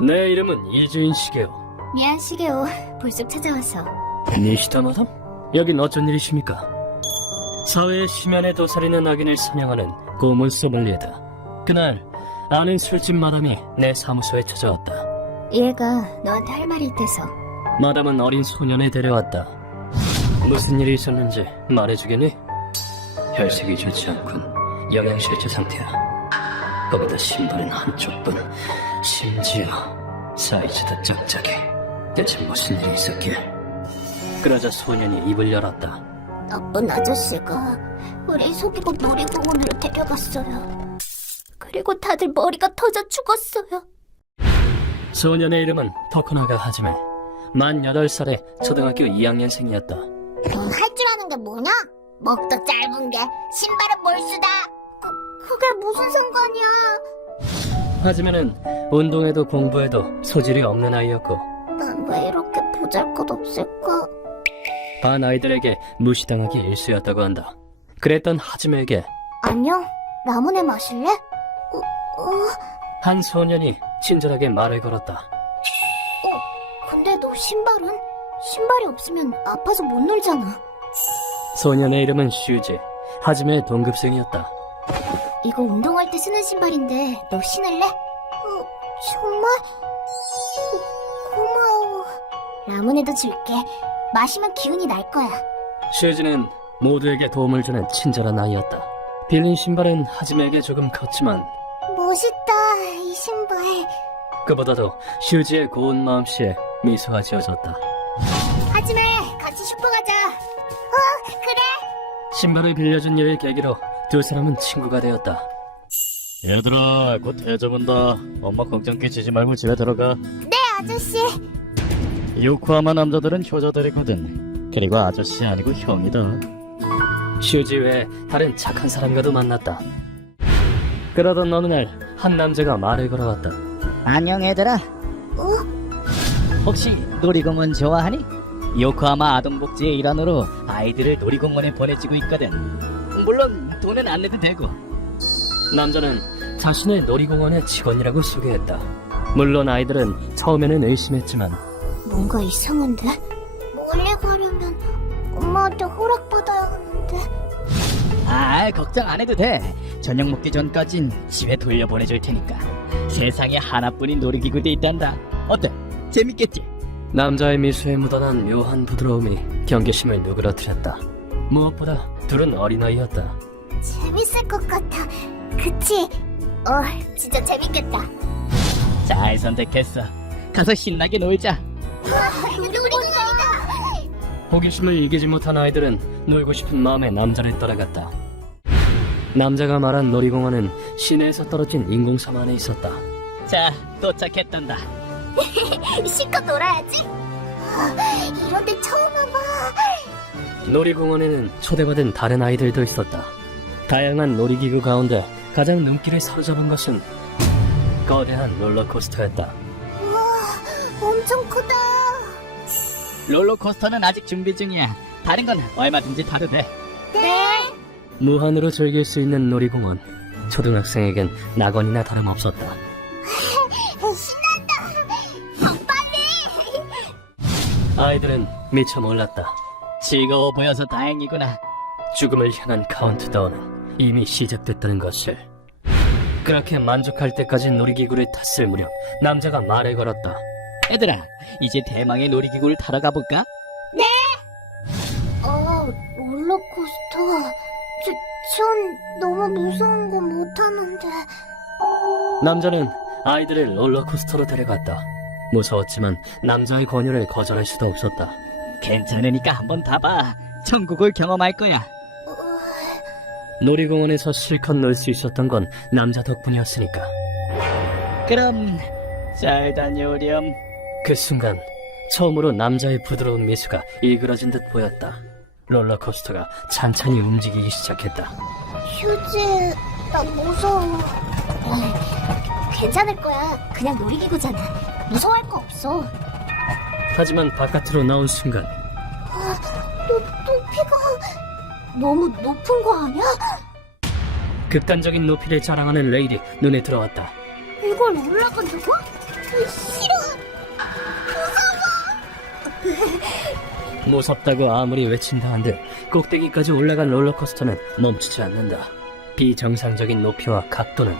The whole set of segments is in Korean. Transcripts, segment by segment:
내 이름은 이주인 시게오. 미안, 시게오. 불쑥 찾아와서. 니시다 마담? 여긴 어쩐 일이십니까? 사회의 심연에 도사리는 악인을 사냥하는 고문 소믈리에다. 그날 아는 술집 마담이 내 사무소에 찾아왔다. 얘가 너한테 할 말이 있대서. 마담은 어린 소년을 데려왔다. 무슨 일이 있었는지 말해주겠니? 혈색이 좋지 않군. 영양실조 상태야. 거기다 신발은 한쪽뿐. 심지어 사이즈도 짝짝해. 대체 무슨 일이 있었길? 그러자 소년이 입을 열었다. 나쁜 아저씨가 우리 속이고 놀이공원으로 데려갔어요. 그리고 다들 머리가 터져 죽었어요. 소년의 이름은 토코나가 하지메. 만 8살의 초등학교 2학년생이었다. 넌 할 줄 아는 게 뭐냐? 목도 짧은 게 신발은 몰수다. 그게 무슨 상관이야? 하지메는 운동에도 공부에도 소질이 없는 아이였고 난 왜 이렇게 보잘것없을까? 반 아이들에게 무시당하기 일쑤였다고 한다. 그랬던 하지메에게 안녕, 라무네 마실래? 한 소년이 친절하게 말을 걸었다. 근데 너 신발은? 신발이 없으면 아파서 못 놀잖아. 소년의 이름은 슈지. 하지메의 동급생이었다. 이거 운동할 때 쓰는 신발인데 너 신을래? 정말? 고마워. 라무네도 줄게. 마시면 기운이 날 거야. 슈지는 모두에게 도움을 주는 친절한 아이였다. 빌린 신발은 하지메에게 조금 컸지만 멋있다, 이 신발. 그보다도 슈지의 고운 마음씨에 미소가 지어졌다. 하지마, 같이 슈퍼 가자. 그래. 신발을 빌려준 일을 계기로 두 사람은 친구가 되었다. 얘들아, 곧 대접 온다. 엄마 걱정 끼치지 말고 집에 들어가. 네, 아저씨. 요코하마 남자들은 효자들이거든. 그리고 아저씨 아니고 형이다. 슈지 외에 다른 착한 사람과도 만났다. 그러던 어느 날 한 남자가 말을 걸어왔다. 안녕 얘들아. 혹시 놀이공원 좋아하니? 요코하마 아동복지의 일환으로 아이들을 놀이공원에 보내주고 있거든. 물론 돈은 안 내도 되고. 남자는 자신의 놀이공원의 직원이라고 소개했다. 물론 아이들은 처음에는 의심했지만 뭔가 이상한데? 몰래 가려면 엄마한테 허락받아야 하는데. 걱정 안 해도 돼. 저녁 먹기 전까진 집에 돌려보내줄 테니까. 세상에 하나뿐인 놀이기구도 있단다. 어때? 재밌겠지? 남자의 미소에 묻어난 묘한 부드러움이 경계심을 누그러뜨렸다. 무엇보다 둘은 어린아이였다. 재밌을 것 같아. 그치? 진짜 재밌겠다. 잘 선택했어. 가서 신나게 놀자. 놀이공원이다. 호기심을 이기지 못한 아이들은 놀고 싶은 마음에 남자를 따라갔다. 남자가 말한 놀이공원은 시내에서 떨어진 인공섬 안에 있었다. 자, 도착했단다. 실컷 놀아야지. 이런 데 처음 와봐. 놀이공원에는 초대받은 다른 아이들도 있었다. 다양한 놀이기구 가운데 가장 눈길을 사로잡은 것은 거대한 롤러코스터였다. 우와, 엄청 크다. 롤러코스터는 아직 준비 중이야. 다른 건 얼마든지 타도 돼. 네. 무한으로 즐길 수 있는 놀이공원. 초등학생에겐 낙원이나 다름없었다. 신난다. 빨리. 아이들은 미처 몰랐다. 즐거워 보여서 다행이구나. 죽음을 향한 카운트다운은 이미 시작됐다는 것을. 그렇게 만족할 때까지 놀이기구를 탔을 무렵 남자가 말을 걸었다. 얘들아, 이제 대망의 놀이기구를 타러 가볼까? 롤러코스터. 전 너무 무서운 거 못하는데. 남자는 아이들을 롤러코스터로 데려갔다. 무서웠지만 남자의 권유를 거절할 수도 없었다. 괜찮으니까 한번 타봐. 천국을 경험할 거야. 놀이공원에서 실컷 놀 수 있었던 건 남자 덕분이었으니까. 그럼 잘 다녀오렴. 그 순간 처음으로 남자의 부드러운 미소가 일그러진 듯 보였다. 롤러코스터가 찬찬히 움직이기 시작했다. 휴지, 나 무서워. 괜찮을 거야. 그냥 놀이기구잖아. 무서워할 거 없어. 하지만 바깥으로 나온 순간 높이가 너무 높은 거 아니야? 극단적인 높이를 자랑하는 레일이 눈에 들어왔다. 이걸 올라간다고? 무섭다고 아무리 외친다 한들 꼭대기까지 올라간 롤러코스터는 멈추지 않는다. 비정상적인 높이와 각도는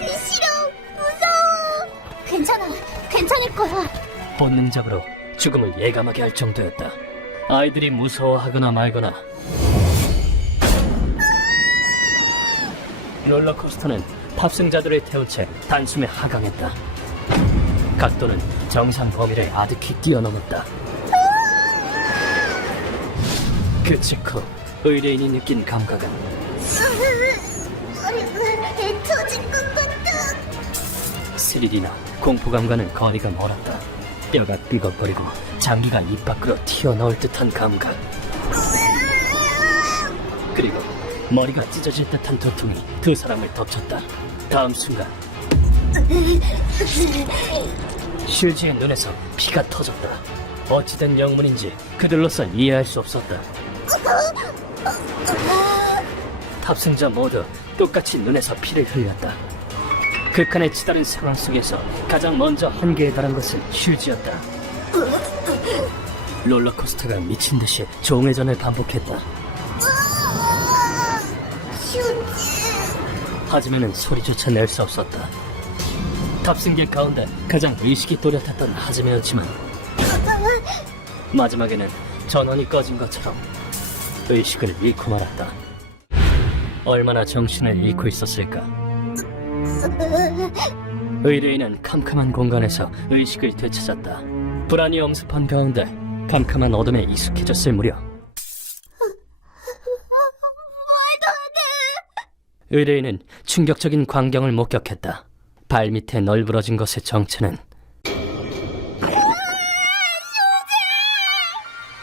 싫어, 무서워. 괜찮아, 괜찮을 거야. 본능적으로 죽음을 예감하게 할 정도였다. 아이들이 무서워하거나 말거나 롤러코스터는 탑승자들을 태운 채 단숨에 하강했다. 각도는 정상 범위를 아득히 뛰어넘었다. 그 직후 의뢰인이 느낀 감각은 애 터진 것 같아. 스릴이나 공포감과는 거리가 멀었다. 뼈가 삐걱거리고 장기가 입 밖으로 튀어나올 듯한 감각. 그리고 머리가 찢어질 듯한 두통이 두 사람을 덮쳤다. 다음 순간 슈지의 눈에서 피가 터졌다. 어찌된 영문인지 그들로선 이해할 수 없었다. 탑승자 모두 똑같이 눈에서 피를 흘렸다. 극한에 치달은 상황 속에서 가장 먼저 한계에 달한 것은 슈지였다. 롤러코스터가 미친 듯이 종회전을 반복했다. 하지만은 소리조차 낼 수 없었다. 탑승객 가운데 가장 의식이 또렷했던 하지메였지만 마지막에는 전원이 꺼진 것처럼 의식을 잃고 말았다. 얼마나 정신을 잃고 있었을까. 의뢰인은 캄캄한 공간에서 의식을 되찾았다. 불안이 엄습한 가운데 캄캄한 어둠에 익숙해졌을 무렵 의뢰인은 충격적인 광경을 목격했다. 발밑에 널브러진 것의 정체는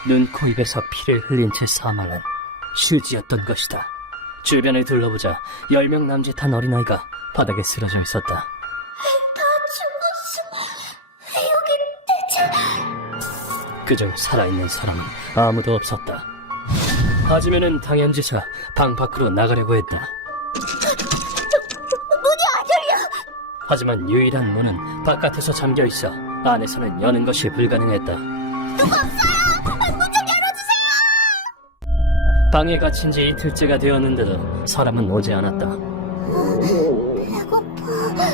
눈, 코, 입에서 피를 흘린 채 사망한 슈지였던 것이다. 주변을 둘러보자 10명 남짓한 어린아이가 바닥에 쓰러져 있었다. 다 죽었어. 여기 대체. 그중 살아있는 사람은 아무도 없었다. 하지면은 당연지사 방 밖으로 나가려고 했다. 문이 안 열려. 하지만 유일한 문은 바깥에서 잠겨있어 안에서는 여는 것이 불가능했다. 누가 없어요. 문 좀 열어주세요. 방에 갇힌 지 이틀째가 되었는데도 사람은 오지 않았다. 배고파.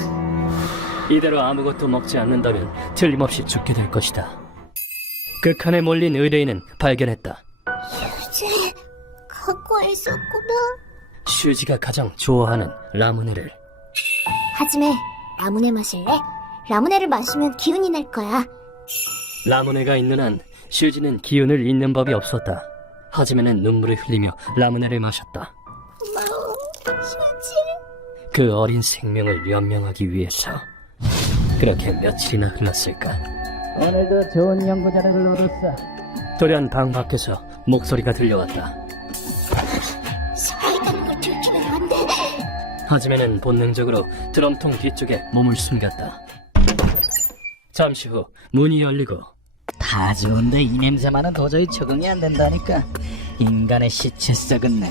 이대로 아무것도 먹지 않는다면 틀림없이 죽게 될 것이다. 극한에 몰린 의뢰인은 발견했다. 휴지 갖고 있었구나. 슈지가 가장 좋아하는 라무네를. 하지메, 라무네 마실래? 라무네를 마시면 기운이 날 거야. 라무네가 있는 한 슈지는 기운을 잃는 법이 없었다. 하지만은 눈물을 흘리며 라무네를 마셨다. 고마워, 휴지. 그 어린 생명을 연명하기 위해서. 그렇게 며칠이나 흘렀을까. 오늘도 좋은 연구자료를 얻었어. 돌연 방 밖에서 목소리가 들려왔다. 살아있다는 걸 들키면 안 돼. 하지만은 본능적으로 드럼통 뒤쪽에 몸을 숨겼다. 잠시 후 문이 열리고 다 좋은데 이 냄새만은 도저히 적응이 안 된다니까. 인간의 시체 썩었네.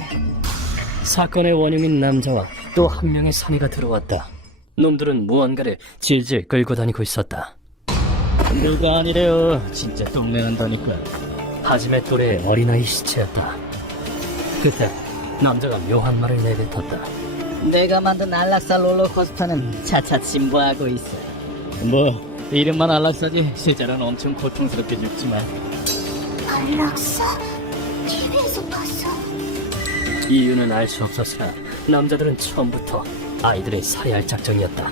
사건의 원흉인 남자와 또 한 명의 사미가 들어왔다. 놈들은 무언가를 질질 끌고 다니고 있었다. 누가 아니래요. 진짜 똥내난다니까. 하지메 또래의 어린아이 시체였다. 그때 남자가 묘한 말을 내뱉었다. 내가 만든 안락사 롤러코스터는 차차 침범하고 있어. 뭐 이름만 안락사지 실제로는 엄청 고통스럽게 죽지만. 안락사? TV에서 봤어. 이유는 알 수 없었으나 남자들은 처음부터 아이들을 살해할 작정이었다.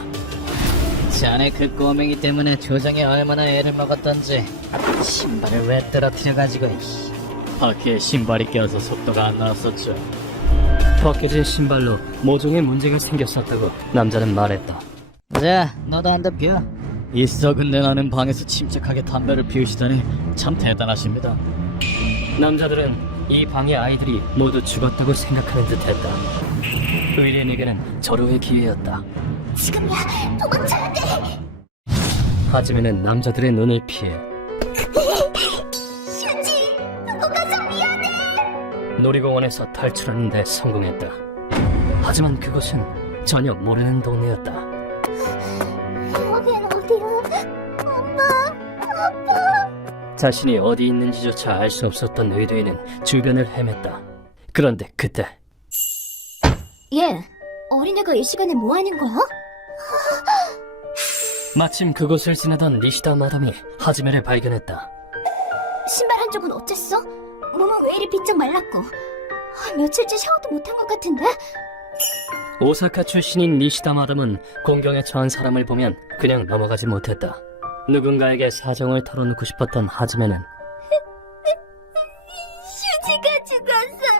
자네 그 꼬맹이 때문에 조정에 얼마나 애를 먹었던지. 신발을 왜 떨어뜨려가지고. 바퀴에 신발이 껴서 속도가 안 나왔었죠. 벗겨진 신발로 모종에 문제가 생겼었다고 남자는 말했다. 자, 너도 한 대 피워. 이 썩은 내 나는 방에서 침착하게 담배를 피우시다니 참 대단하십니다. 남자들은 이 방의 아이들이 모두 죽었다고 생각하는 듯했다. 의뢰인에게는 절호의 기회였다. 지금이야, 도망쳐야 돼. 하지만은 남자들의 눈을 피해 휴지, 두고 가서 미안해. 놀이공원에서 탈출하는 데 성공했다. 하지만 그곳은 전혀 모르는 동네였다. 여긴 어디야? 엄마, 아빠. 자신이 어디 있는지조차 알 수 없었던 의뢰인은 주변을 헤맸다. 그런데 그때 얘, 어린애가 이 시간에 뭐 하는 거야? 마침 그곳을 지나던 니시다 마담이 하지메를 발견했다. 신발 한 쪽은 어땠어? 몸은 왜 이리 비쩍 말랐고? 며칠째 샤워도 못한 것 같은데? 오사카 출신인 니시다 마담은 공경에 처한 사람을 보면 그냥 넘어가지 못했다. 누군가에게 사정을 털어놓고 싶었던 하지메는 슈지가 죽었어요.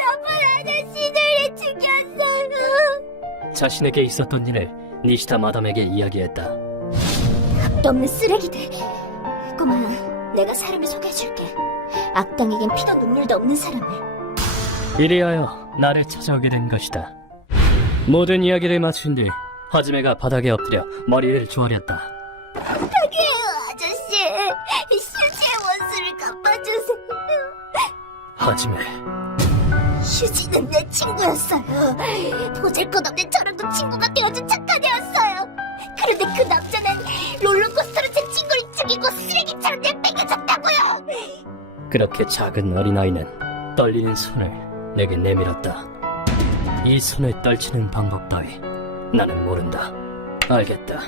나쁜 아저씨들이 죽였어요. 자신에게 있었던 일을 니시다 마담에게 이야기했다. 악도 없는 쓰레기들. 꼬마, 내가 사람을 소개해줄게. 악당에겐 피도 눈물도 없는 사람을. 이리하여 나를 찾아오게 된 것이다. 모든 이야기를 마친 뒤 하지메가 바닥에 엎드려 머리를 조아렸다. 아저씨, 슈지의 원수를 갚아주세요. 하지메, 슈지는 내 친구였어요. 보잘것없는 저랑도 친구가 되어준 착한 애였어요. 그런데 그 남자는 롤러코스터로 제 친구를 죽이고 쓰레기처럼 내팽개쳤다고요. 그렇게 작은 어린아이는 떨리는 손을 내게 내밀었다. 이 손을 떨치는 방법 따위 나는 모른다. 알겠다.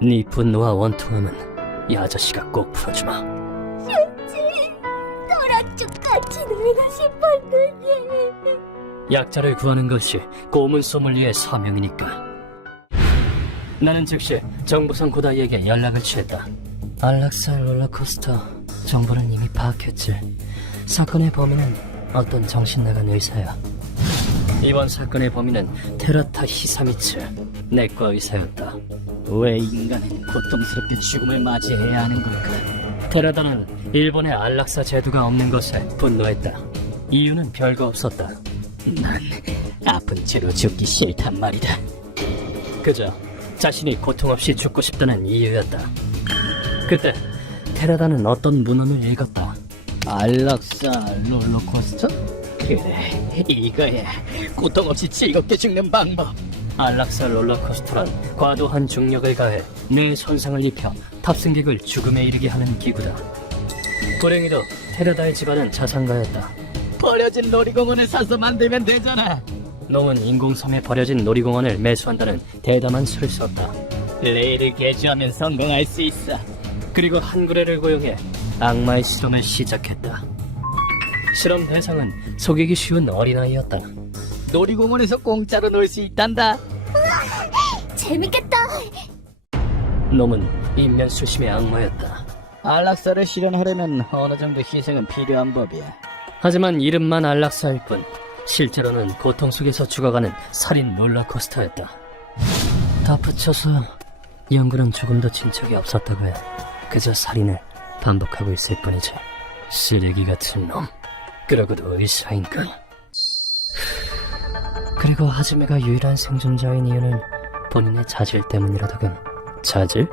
네 분노와 원통함은 이 아저씨가 꼭 풀어주마. 너랑 쭉 같이 놀고 싶었는데. 약자를 구하는 것이 고문 소믈리의 사명이니까. 나는 즉시 정보선 고다이에게 연락을 취했다. 안락사 롤러코스터 정보는 이미 파악했지. 사건의 범인은 어떤 정신나간 의사야. 이번 사건의 범인은 테라타 히사미츠, 내과 의사였다. 왜 인간은 고통스럽게 죽음을 맞이해야 하는 걸까? 테라다는 일본의 안락사 제도가 없는 것에 분노했다. 이유는 별거 없었다. 난 아픈 채로 죽기 싫단 말이다. 그저 자신이 고통 없이 죽고 싶다는 이유였다. 그때 테라다는 어떤 문헌을 읽었다. 안락사 롤러코스터? 그래, 이거야. 고통 없이 즐겁게 죽는 방법. 안락사 롤러코스터란 과도한 중력을 가해 뇌에 손상을 입혀 탑승객을 죽음에 이르게 하는 기구다. 불행히도 테라다의 집안은 자산가였다. 버려진 놀이공원을 사서 만들면 되잖아. 놈은 인공섬에 버려진 놀이공원을 매수한다는 대담한 수를 썼다. 레일을 개조하면 성공할 수 있어. 그리고 한구레를 고용해 악마의 실험을 시작했다. 실험 대상은 속이기 쉬운 어린아이였다. 놀이공원에서 공짜로 놀 수 있단다. 재밌겠다. 놈은 인면수심의 악마였다. 안락사를 실현하려면 어느 정도 희생은 필요한 법이야. 하지만 이름만 안락사일 뿐 실제로는 고통 속에서 죽어가는 살인 롤러코스터였다. 다 붙여서 연구는 조금도 진척이 없었다고 해. 그저 살인을 반복하고 있을 뿐이지. 쓰레기 같은 놈. 그러고도 의사인가. 그리고 하지메가 유일한 생존자인 이유는 본인의 자질 때문이라더군. 자질?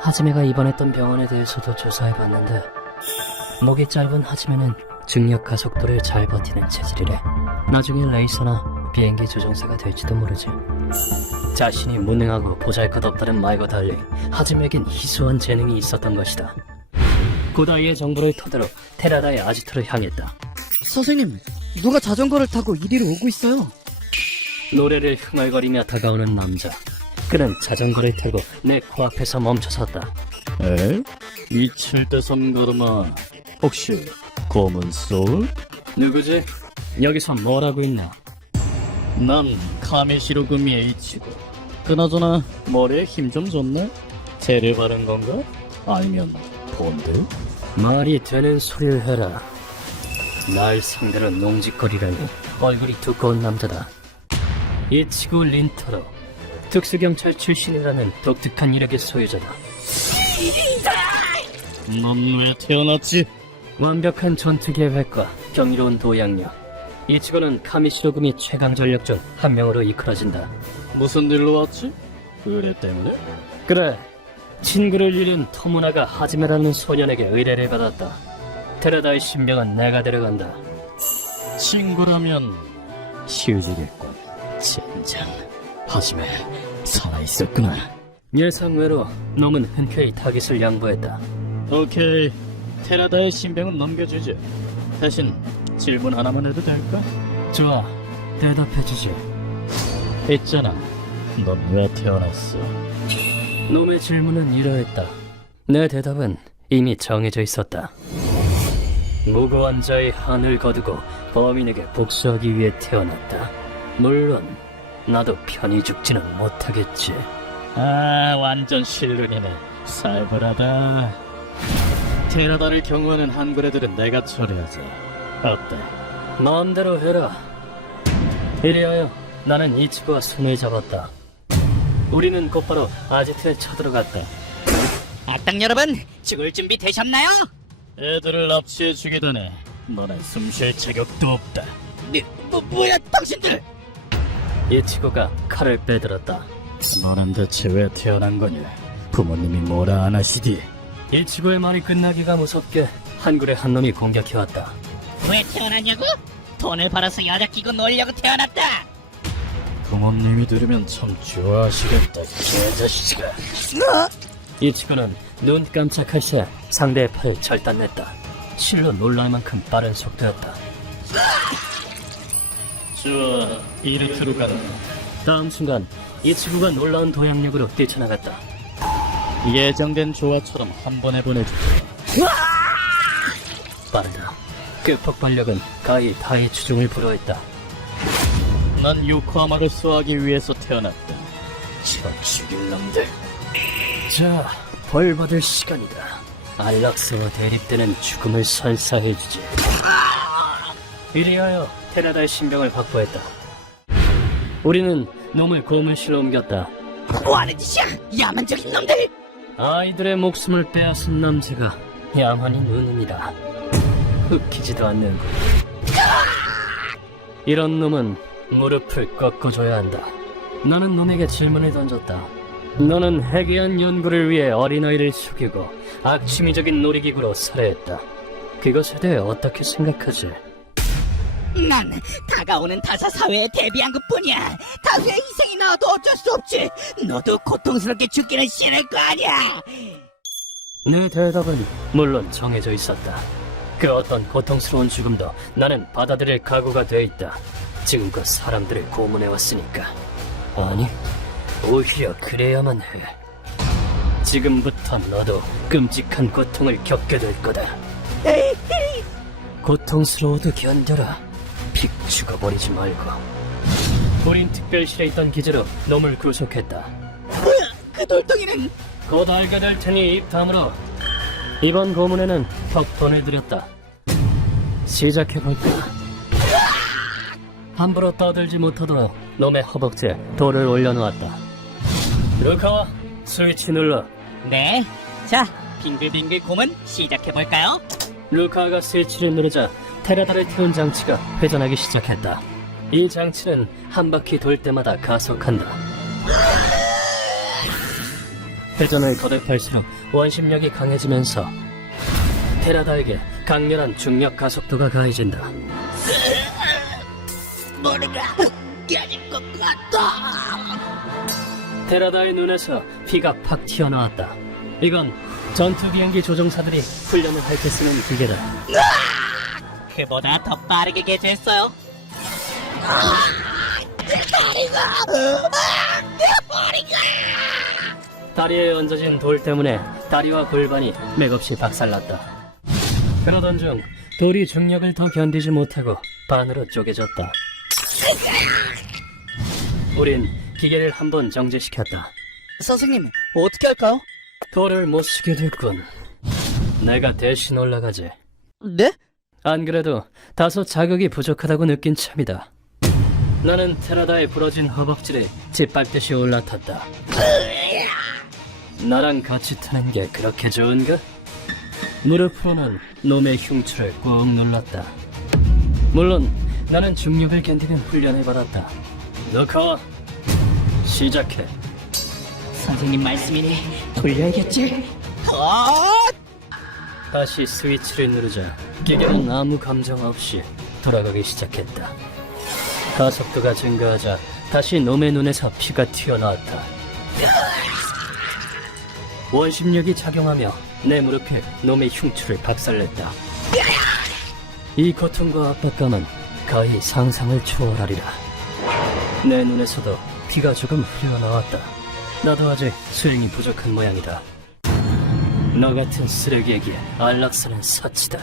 하지메가 입원했던 병원에 대해서도 조사해봤는데 목이 짧은 하지메는 중력 가속도를 잘 버티는 체질이래. 나중에 레이서나 비행기 조종사가 될지도 모르지. 자신이 무능하고 보잘것없다는 말과 달리 하지메에겐 희소한 재능이 있었던 것이다. 고다이의 정보를 토대로 테라다의 아지토를 향했다. 선생님, 누가 자전거를 타고 이리로 오고 있어요. 노래를 흥얼거리며 다가오는 남자. 그는 자전거를 타고 내 코앞에서 멈춰섰다. 에? 이 칠대섬 가르마 혹시 검은 소울? 누구지? 여기서 뭘 하고 있나? 난 카메시로 구미의 이치고. 그나저나 머리에 힘 좀 줬네? 젤을 바른 건가? 아니면 본드? 말이 되는 소리를 해라. 날 상대로 농짓거리라니. 얼굴이 두꺼운 남자다. 이치고 린타로. 특수경찰 출신이라는 독특한 이력의 소유자다. 넌 왜 태어났지? 완벽한 전투 계획과 경이로운 도약력. 이치고는 카미시로구미 최강 전력 중 한 명으로 이끌어진다. 무슨 일로 왔지? 의뢰 때문에? 그래, 친구를 잃은 토무나가 하지메라는 소년에게 의뢰를 받았다. 테라다의 신병은 내가 데려간다. 친구라면 쉬우지겠군. 젠장, 하지만 살아있었구나. 예상외로 놈은 흔쾌히 타깃을 양보했다. 오케이. 테라다의 신병은 넘겨주지. 대신 질문 하나만 해도 될까? 좋아, 대답해주지. 있잖아. 넌 왜 태어났어? 놈의 질문은 이러했다. 내 대답은 이미 정해져 있었다. 무고한 자의 한을 거두고 범인에게 복수하기 위해 태어났다. 물론 나도 편히 죽지는 못하겠지. 아, 완전 실눈이네. 살벌하다. 테라다를 경호하는 한굴 애들은 내가 처리하자. 어때? 마음대로 해라. 이리하여 나는 이치고와 손을 잡았다. 우리는 곧바로 아지트에 쳐들어갔다. 악당 여러분, 죽을 준비 되셨나요? 애들을 납치해 주기다네. 너는 숨 쉴 자격도 없다. 뭐야, 당신들! 이치고가 칼을 빼들었다. 너는 대체 왜 태어난 거냐? 부모님이 뭐라 안 하시디? 이치고의 말이 끝나기가 무섭게 한굴의 한 놈이 공격해왔다. 왜 태어났냐고? 돈을 벌어서 여자 끼고 놀려고 태어났다. 부모님이 들으면 참 좋아하시겠다, 개자식아. 이치고는 눈 깜짝할 새 상대의 팔을 절단냈다. 실로 놀랄 만큼 빠른 속도였다. 좋아, 이르트로 간다. 다음 순간 이치고가 놀라운 도약력으로 뛰쳐나갔다. 예정된 조화처럼 한 번에 보내줄게. 빠르다. 그 폭발력은 가히 타의 추종을 불허했다. 난 요코하마를 수호하기 위해서 태어났다. 저 죽일 놈들. 자, 벌 받을 시간이다. 안락사와 대립되는 죽음을 선사해주지. 이리하여 테라다의 신병을 확보했다. 우리는 놈을 고물실로 옮겼다. 뭐하는 짓이야? 야만적인 놈들! 아이들의 목숨을 빼앗은 남자가 야만인 누님이다. 흑히지도 않는군. 이런 놈은 무릎을 꺾어줘야 한다. 나는 놈에게 질문을 던졌다. 너는 해괴한 연구를 위해 어린아이를 속이고 악취미적인 놀이기구로 살해했다. 그것에 대해 어떻게 생각하지? 난 다가오는 타사 사회에 대비한 것뿐이야. 타사의 희생이 나와도 어쩔 수 없지. 너도 고통스럽게 죽기는 싫을 거 아니야. 내 대답은 물론 정해져 있었다. 그 어떤 고통스러운 죽음도 나는 받아들일 각오가 돼 있다. 지금껏 사람들을 고문해왔으니까. 아니, 오히려 그래야만 해. 지금부터 너도 끔찍한 고통을 겪게 될 거다. 고통스러워도 견뎌라. 픽 죽어버리지 말고. 우린 특별실에 있던 기지로 놈을 구속했다. 뭐야, 그 돌덩이는? 곧 알게 될 테니 입 다물어. 이번 고문에는 턱돈을 들였다. 시작해볼까? 함부로 떠들지 못하도록 놈의 허벅지에 돌을 올려놓았다. 루카와 스위치 눌러. 네. 자, 빙글빙글 고문 시작해볼까요? 루카가 스위치를 누르자 테라다를 태운 장치가 회전하기 시작했다. 이 장치는 한 바퀴 돌 때마다 가속한다. 회전을 거듭할수록 원심력이 강해지면서 테라다에게 강렬한 중력 가속도가 가해진다. 머리가 깨질 것 같다. 테라다의 눈에서 피가 팍 튀어나왔다. 이건 전투 비행기 조종사들이 훈련을 할 때 쓰는 기계다. 그보다 더 빠르게 개조했어요. 다리에 얹어진 돌 때문에 다리와 골반이 맥없이 박살났다. 그러던 중 돌이 중력을 더 견디지 못하고 반으로 쪼개졌다. 우린 기계를 한번 정지시켰다. 선생님, 어떻게 할까요? 돌을 못 쓰게 됐군. 내가 대신 올라가지. 네? 안 그래도 다소 자극이 부족하다고 느낀 참이다. 나는 테라다의 부러진 허벅지를 짓밟듯이 올라탔다. 나랑 같이 타는 게 그렇게 좋은가? 무릎으로는 놈의 흉추를 꾹 눌렀다. 물론 나는 중력을 견디는 훈련을 받았다. 넣고 시작해. 선생님 말씀이니 돌려야겠지? 다시 스위치를 누르자 기계는 아무 감정 없이 돌아가기 시작했다. 가속도가 증가하자 다시 놈의 눈에서 피가 튀어나왔다. 원심력이 작용하며 내 무릎에 놈의 흉추를 박살냈다. 이 고통과 압박감은 거의 상상을 초월하리라. 내 눈에서도 피가 조금 흘러나왔다. 나도 아직 수행이 부족한 모양이다. 너 같은 쓰레기에게 안락사는 사치다.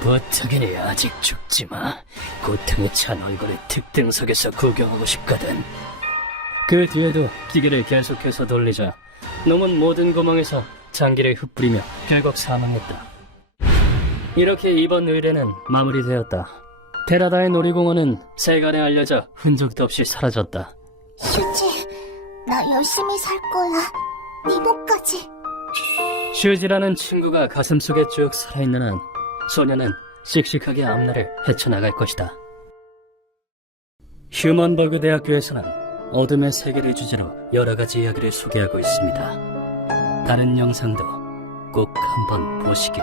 부탁이니 아직 죽지 마. 고통에 찬 얼굴을 특등석에서 구경하고 싶거든. 그 뒤에도 기계를 계속해서 돌리자 놈은 모든 구멍에서 장기를 흩뿌리며 결국 사망했다. 이렇게 이번 의뢰는 마무리되었다. 테라다의 놀이공원은 세간에 알려져 흔적도 없이 사라졌다. 슈지, 나 열심히 살 거야. 네 목까지. 슈지라는 친구가 가슴속에 쭉 살아있는 한 소녀는 씩씩하게 앞날을 헤쳐나갈 것이다. 휴먼버그 대학교에서는 어둠의 세계를 주제로 여러 가지 이야기를 소개하고 있습니다. 다른 영상도 꼭 한번 보시길.